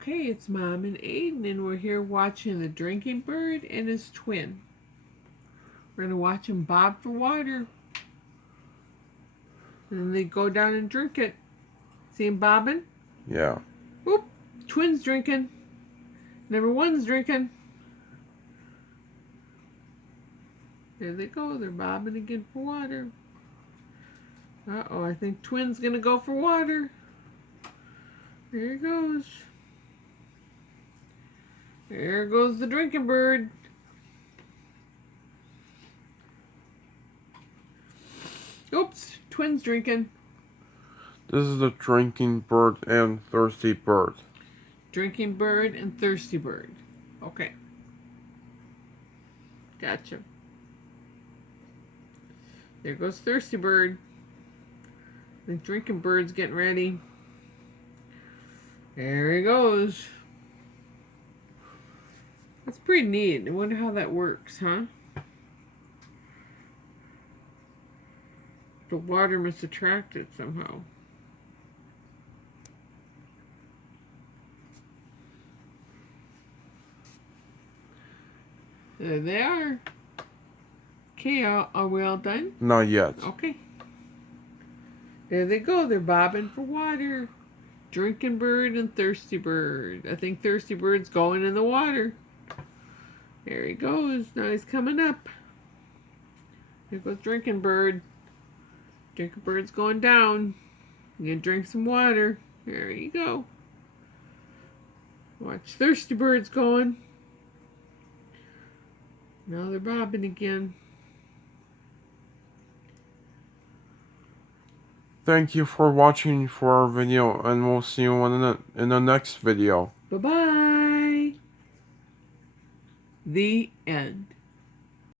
Okay, it's Mom and Aiden, and we're here watching the drinking bird and his twin. We're going to watch him bob for water. And then they go down and drink it. See him bobbing? Yeah. Whoop! Twin's drinking. Number one's drinking. There they go. They're bobbing again for water. Uh-oh, I think twin's going to go for water. There he goes. There goes the drinking bird. Oops, twin's drinking. This is the drinking bird and thirsty bird. Drinking bird and thirsty bird. Okay. Gotcha. There goes thirsty bird. The drinking bird's getting ready. There he goes. That's pretty neat. I wonder how that works, huh? The water must attract it somehow. There they are. Okay, are we all done? Not yet. Okay. There they go. They're bobbing for water. Drinking bird and thirsty bird. I think thirsty bird's going in the water. There he goes. Now he's coming up. There goes drinking bird. Drinking bird's going down. You gonna drink some water. There you go. Watch thirsty bird's going. Now they're bobbing again. Thank you for watching for our video, and we'll see you in the next video. Bye-bye. The end.